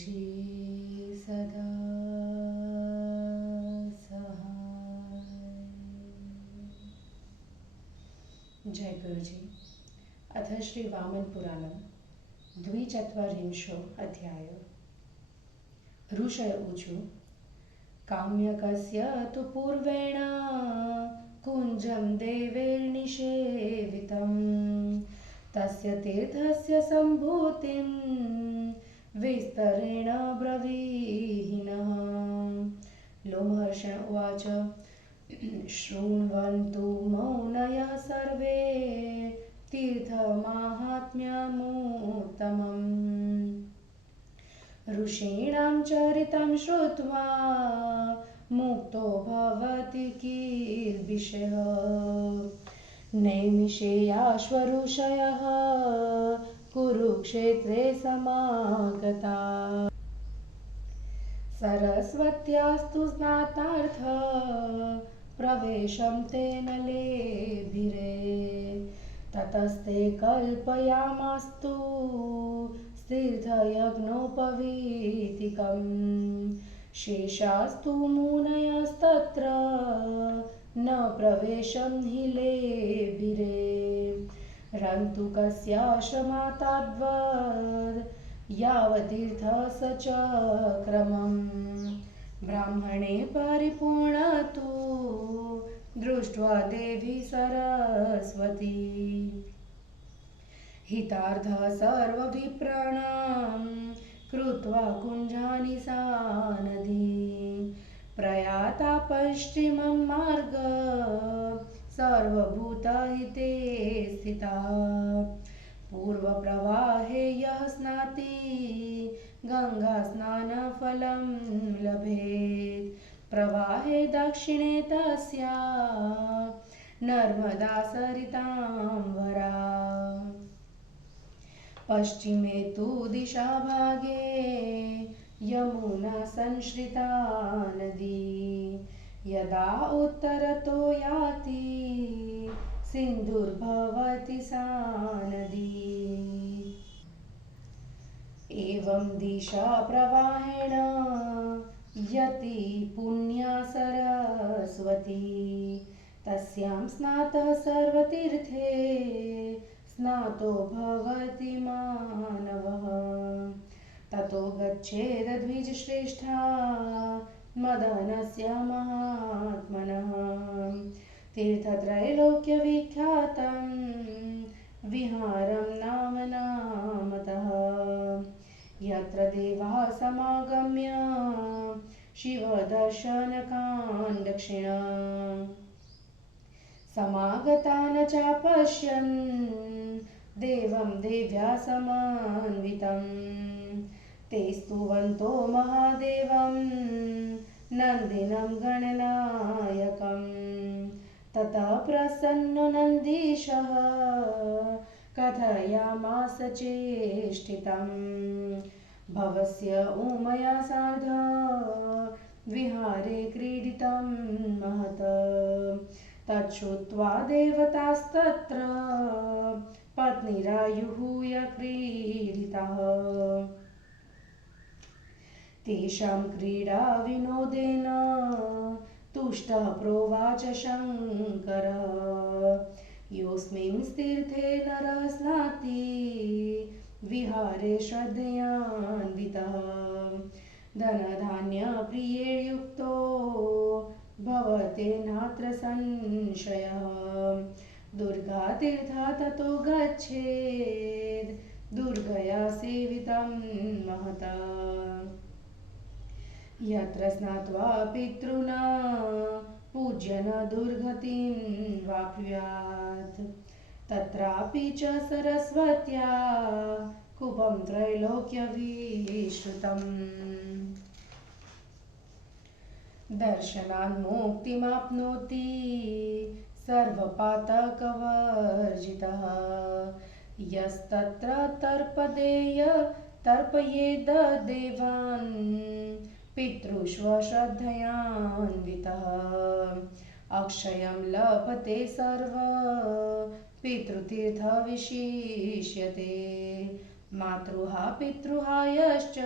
गुरुजी सदा सहाय। जय गुरुजी। अथ श्री वामन पुराणं द्विचत्वारिंशो अध्याय। ऋषय ऊचु काम्यकस्य तु पूर्वेण कुञ्जं देवैर्निषेवितं तस्य तीर्थस्य सम्भूतिं विस्तरेण ब्रवीहिनः। लोमहर्ष उवाच शृण्वन्तु मौनयः सर्वे तीर्थमाहात्म्यमुत्तमम्। ऋषीणां चरितं श्रुत्वा मुक्तो भवति किल्बिषः। नैमिषेयाश्वऋषयः कुरुक्षेत्रे समागता। सरस्वत्यास्तु स्नातार्थ प्रवेशं तेन लेभिरे। ततस्ते कल्पयामास्तु तीर्थयज्ञोपवीतिकम्। शेषास्तु मुनयस्तत्र न प्रवेशं हि लेभिरे। रन्तु कस्याश्रमात्तद्वद् यावतीर्थ सचक्रमम्। ब्राह्मणे परिपूर्णतु दृष्ट्वा देवी सरस्वती। हितार्थ सर्वविप्राणां कृत्वा कुञ्जानि सा नदी। प्रयाता पश्चिमं मार्ग सर्वभूतहिते स्थिता। पूर्वप्रवाहे यः स्नाति गङ्गास्नानफलं लभेत्। प्रवाहे दक्षिणे तस्या नर्मदा सरितांबरा। पश्चिमे तु दिशाभागे यमुना संश्रिता नदी। यदा उत्तरतो याति सिन्धुर्भवति सा नदी। एवं दिशा प्रवाहेण यति पुण्या सरस्वती। तस्यां स्नातः सर्वतीर्थे स्नातो भवति मानवः। ततो गच्छेद द्विजश्रेष्ठा मदनस्य महात्मनः। तीर्थत्रैलोक्यविख्यातं विहारं नाम नामतः। यत्र देवाः समागम्य शिवदर्शनकान् दक्षिणं समागतान् चापश्यन् देवं देव्या समन्वितं। ते स्तुवन्तो महादेवं नन्दिनं गणनायकं। ततः प्रसन्नो नन्दीशः कथयामास चेष्टितं। भवस्य उमया सार्ध विहारे क्रीडितं महत्। तच्छ्रुत्वा देवतास्तत्र पत्नीरायुः क्रीडितः। तेषां क्रीडा विनोदेन तुष्टः प्रोवाच शङ्करः। योऽस्मिन् तीर्थे नरः स्नाति विहारे श्रद्धयान्वितः। धनधान्यप्रिये युक्तो भवतेनात्र संशयः। दुर्गातीर्थ ततो गच्छेद् दुर्गया सेवितं महता। यत्र स्नात्वा पितॄना पूज्यन दुर्गतिं वाप्नुयात्। तत्रापि च सरस्वत्या कूपं त्रैलोक्यविश्रुतम्। दर्शनान् मुक्तिमाप्नोति सर्वपातकवर्जितः। यस्तत्र तर्पयेद् देवान् पितृष्व श्रद्धयान्वितः। अक्षयं लभते सर्व पितृतीर्थ विशिष्यते। मातृहा पितृहा यश्च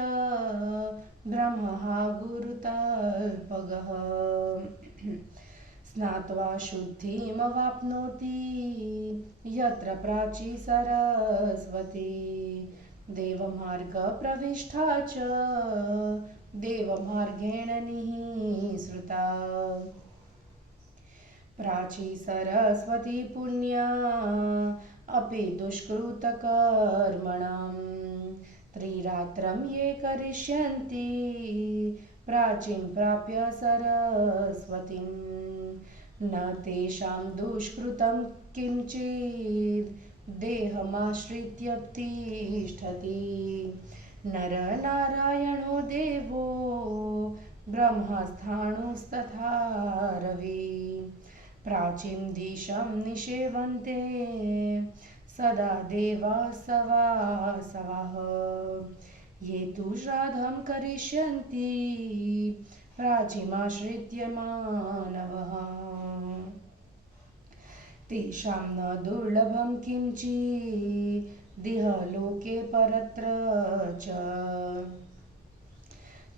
ब्रह्महा गुरुतल्पगः स्नात्वा शुद्धिमवाप्नोति यत्र प्राची सरस्वती देवमार्गप्रविष्टा च देवमार्गेण निःसृता प्राची सरस्वती पुण्या अपि दुष्कृतकर्मणां त्रिरात्रं ये करिष्यन्ति प्राचीं प्राप्य सरस्वतीं न तेषां दुष्कृतं किंचित् देहमाश्रित्य तिष्ठति नरनारायणो देवो ब्रह्मस्थाणुस्तथा रवि प्राचीं दिशं निषेवन्ते सदा देवासवासवः ये तु श्राद्धं करिष्यन्ति प्राचीमाश्रित्य मानवः तेषां न दुर्लभं किंचिदिह लोके परत्र च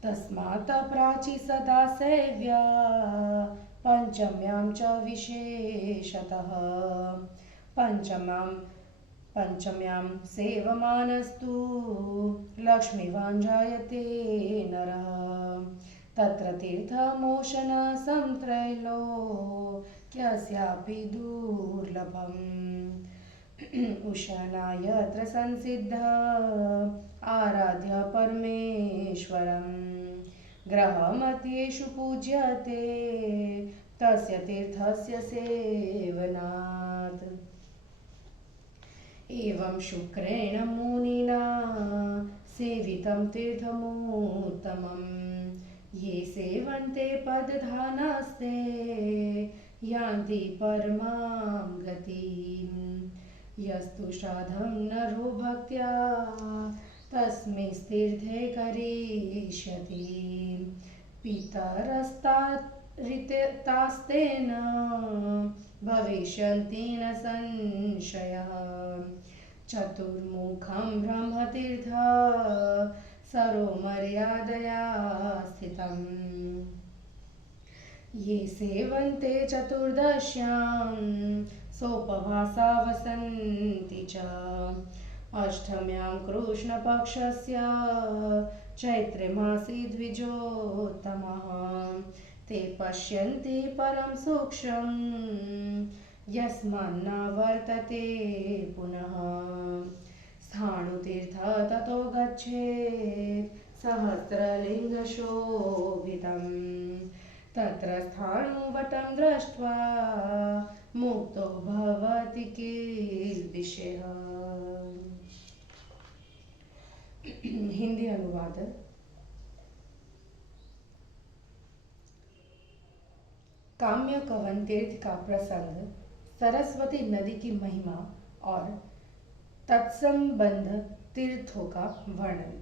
तस्मात् प्राची सदा सेव्या पंचम्यां च विशेषतः पंचम्यां सेवमानस्तु लक्ष्मीवान् जायते नरः तत्र तीर्थमोशन संत्रैलोक्यस्यापि दुर्लभम् उशना यत्र संसिद्ध आराध्य परमेश्वरम् ग्रहमत्येषु पूज्यते तस्य तीर्थस्य सेवनात् एवं शुक्रेण मुनिना सेवितं तीर्थमुत्तमम् ये सेवन्ते पदधानस्ते यान्ति परमां गतिम् यस्तु श्राद्धं नरो भक्त्या तस्मिंस्तीर्थे करिष्यति पितरस्तास्तेन भविष्यन्ति न संशयः चतुर्मुखं ब्रह्मतीर्थ सरोमर्यादया स्थितम् ये सेवन्ते चतुर्दश्यां सोपवासा वसन्ति च अष्टम्यां कृष्णपक्षस्य चैत्रमासे द्विजोत्तमः ते पश्यन्ति परं सूक्ष्मं यस्मान्न वर्तते पुनः स्थाणुतीर्थ ततो गच्छेत् सहस्रलिङ्गशोभितम् तत्र स्थाणुवटं दृष्ट्वा मुक्तो भवति कीर्तिशः। हिंदी अनुवाद। काम्य कवन तीर्थ का प्रसंग, सरस्वती नदी की महिमा और तत्संबंध तीर्थों का वर्णन।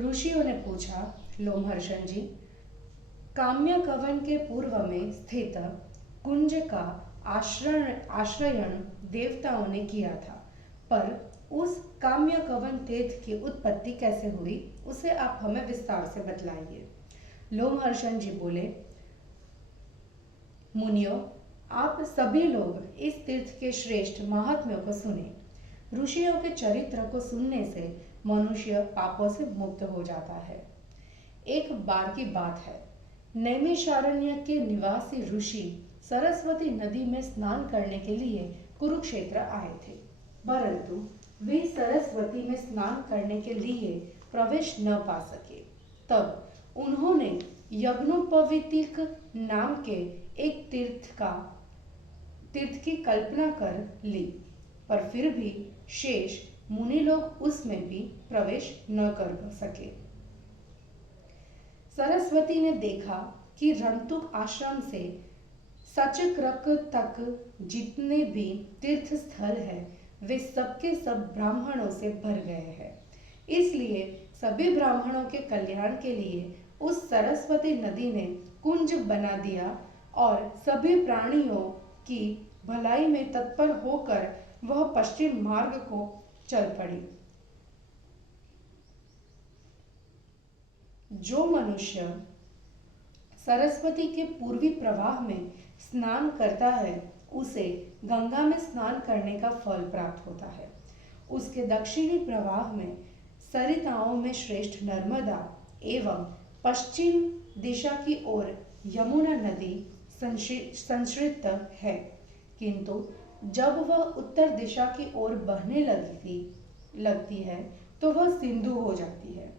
ऋषियों ने पूछा, लोमहर्षण जी, काम्य कवन के पूर्व में स्थित कुंज का आश्रयण देवताओं ने किया था, पर उस काम्य कवन तीर्थ की उत्पत्ति कैसे हुई, उसे आप हमें विस्तार से बतलाइए। लोमहर्षण जी बोले, मुनियों, आप सभी लोग इस तीर्थ के श्रेष्ठ महात्म्यों को सुने। ऋषियों के चरित्र को सुनने से मनुष्य पापों से मुक्त हो जाता है। एक बार की बात है, नैमिषारण्य के निवासी ऋषि सरस्वती नदी में स्नान करने के लिए कुरुक्षेत्र आए थे, परंतु वे सरस्वती में स्नान करने के लिए प्रवेश न पा सके। तब उन्होंने यज्ञोपवीतिक नाम के एक तीर्थ की कल्पना कर ली, पर फिर भी शेष मुनि लोग उसमें भी प्रवेश न कर सके। सरस्वती ने देखा कि रणतुक आश्रम से सचक्रक तक जितने भी तीर्थ स्थल हैं, वे सबके सब ब्राह्मणों से भर गए हैं। इसलिए सभी ब्राह्मणों के कल्याण के लिए उस सरस्वती नदी ने कुंज बना दिया और सभी प्राणियों की भलाई में तत्पर होकर वह पश्चिम मार्ग को चल पड़ी। जो मनुष्य सरस्वती के पूर्वी प्रवाह में स्नान करता है उसे गंगा में स्नान करने का फल प्राप्त होता है। उसके दक्षिणी प्रवाह में सरिताओं में श्रेष्ठ नर्मदा एवं पश्चिम दिशा की ओर यमुना नदी संश्रित है, किंतु जब वह उत्तर दिशा की ओर बहने लगती है तो वह सिंधु हो जाती है।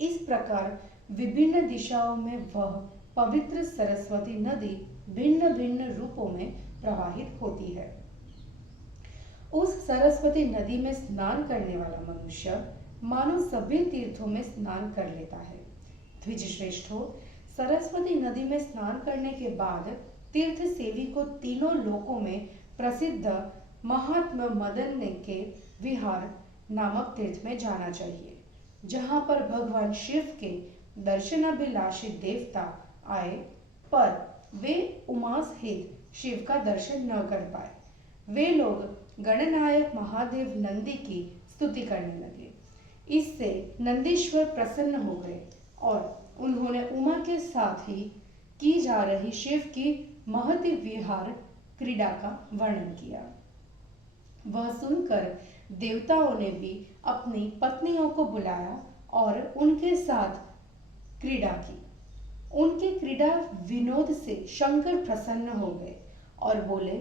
इस प्रकार विभिन्न दिशाओं में वह पवित्र सरस्वती नदी भिन्न भिन्न रूपों में प्रवाहित होती है। उस सरस्वती नदी में स्नान करने वाला मनुष्य मानो सभी तीर्थों में स्नान कर लेता है। द्विज श्रेष्ठों, सरस्वती नदी में स्नान करने के बाद तीर्थ सेवी को तीनों लोकों में प्रसिद्ध महात्मा मदन के विहार नामक तीर्थ में जाना चाहिए, जहां पर भगवान शिव के दर्शनाभिलाषी देवता आए, पर वे उमा सहित शिव का दर्शन न कर पाए। वे लोग गणनायक महादेव नंदी की स्तुति करने लगे। इससे नंदीश्वर प्रसन्न हो गए और उन्होंने उमा के साथ ही की जा रही शिव की महती विहार क्रीड़ा का वर्णन किया। वह सुनकर देवताओं ने भी अपनी पत्नियों को बुलाया और उनके साथ क्रीड़ा की। उनके क्रीड़ा विनोद से शंकर प्रसन्न हो गए और बोले,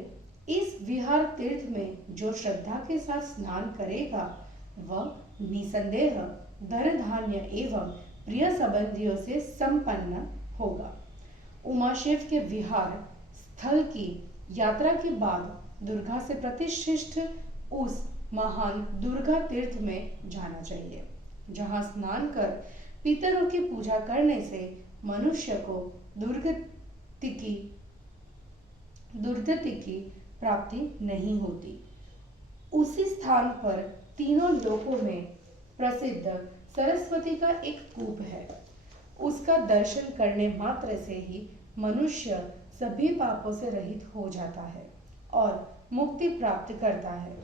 इस विहार तीर्थ में जो श्रद्धा के साथ स्नान करेगा वह निसंदेह धन धान्य एवं प्रिय संबंधियों से संपन्न होगा। उमा शिव के विहार स्थल की यात्रा के बाद दुर्गा से प्रतिष्ठित उस महान दुर्गा तीर्थ में जाना चाहिए, जहां स्नान कर पितरों की पूजा करने से मनुष्य को दुर्गति की प्राप्ति नहीं होती। उसी स्थान पर तीनों लोकों में प्रसिद्ध सरस्वती का एक कूप है। उसका दर्शन करने मात्र से ही मनुष्य सभी पापों से रहित हो जाता है और मुक्ति प्राप्त करता है।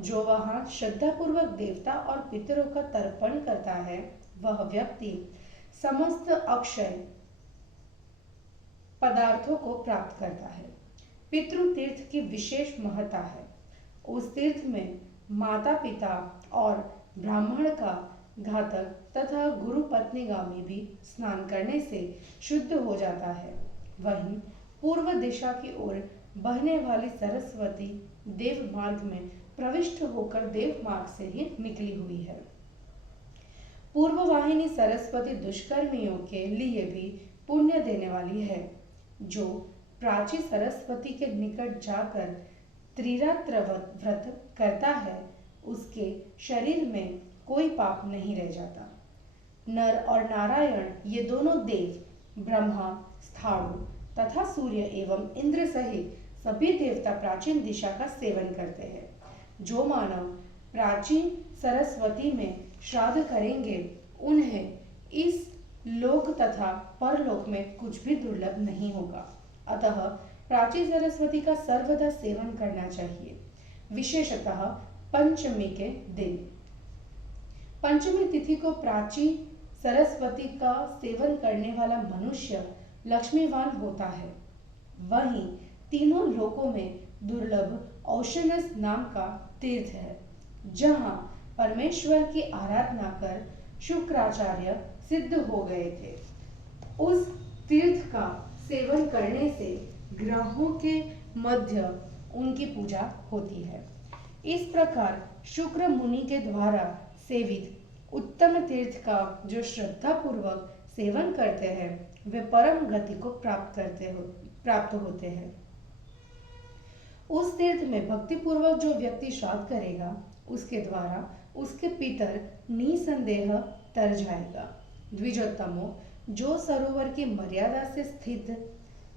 जो वहां श्रद्धापूर्वक देवता और पितरों का तर्पण करता है वह व्यक्ति समस्त अक्षय पदार्थों को प्राप्त करता है। पितृ तीर्थ की विशेष महत्ता है। उस तीर्थ में माता पिता और ब्राह्मण का घातक तथा गुरु पत्नीगामी भी स्नान करने से शुद्ध हो जाता है। वहीं पूर्व दिशा की ओर बहने वाली सरस्वती देव मार्ग में प्रविष्ट होकर देव मार्ग से ही निकली हुई है। पूर्व वाहिनी सरस्वती दुष्कर्मियों के लिए भी पुण्य देने वाली है। जो प्राची सरस्वती के निकट जाकर त्रिरात्र व्रत करता है उसके शरीर में कोई पाप नहीं रह जाता। नर और नारायण ये दोनों देव ब्रह्मा, स्थाणु तथा सूर्य एवं इंद्र सहित सभी देवता प्राचीन दिशा का सेवन करते हैं। जो मानव प्राचीन सरस्वती में श्राद्ध करेंगे उन्हें इस लोक तथा परलोक में कुछ भी दुर्लभ नहीं होगा। अतः प्राचीन सरस्वती का सर्वदा सेवन करना चाहिए, विशेषतः पंचमी के दिन। पंचमी तिथि को प्राचीन सरस्वती का सेवन करने वाला मनुष्य लक्ष्मीवान होता है। वहीं तीनों लोकों में दुर्लभ औशनस नाम का तीर्थ है, जहां परमेश्वर की आराधना कर शुक्राचार्य सिद्ध हो गए थे। उस तीर्थ का सेवन करने से ग्रहों के मध्य उनकी पूजा होती है। इस प्रकार शुक्र मुनि के द्वारा सेवित उत्तम तीर्थ का जो श्रद्धा पूर्वक सेवन करते हैं वे परम गति को प्राप्त होते हैं। उस तीर्थ में भक्ति पूर्वक जो व्यक्ति श्राद्ध करेगा उसके द्वारा उसके पितर निसंदेह तर जाएगा। द्विजोत्तमो, जो सरोवर की मर्यादा से स्थित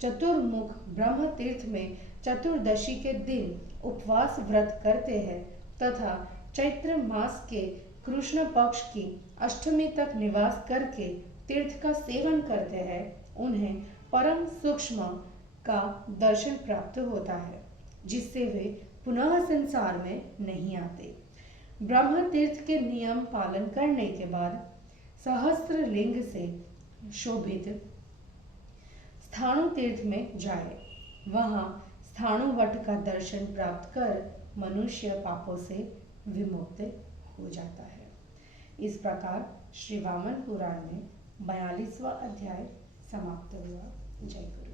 चतुर्मुख ब्रह्म तीर्थ में चतुर्दशी के दिन उपवास व्रत करते हैं तथा चैत्र मास के कृष्ण पक्ष की अष्टमी तक निवास करके तीर्थ का सेवन करते हैं, उन्हें परम सूक्ष्म का दर्शन प्राप्त होता है, जिससे वे पुनः संसार में नहीं आते। ब्रह्म तीर्थ के नियम पालन करने के बाद सहस्त्र लिंग से शोभित स्थाणु तीर्थ में जाए। वहां स्थाणु वट का दर्शन प्राप्त कर मनुष्य पापों से विमुक्त हो जाता है। इस प्रकार श्री वामन पुराण में 42वां अध्याय समाप्त हुआ। जय गुरु।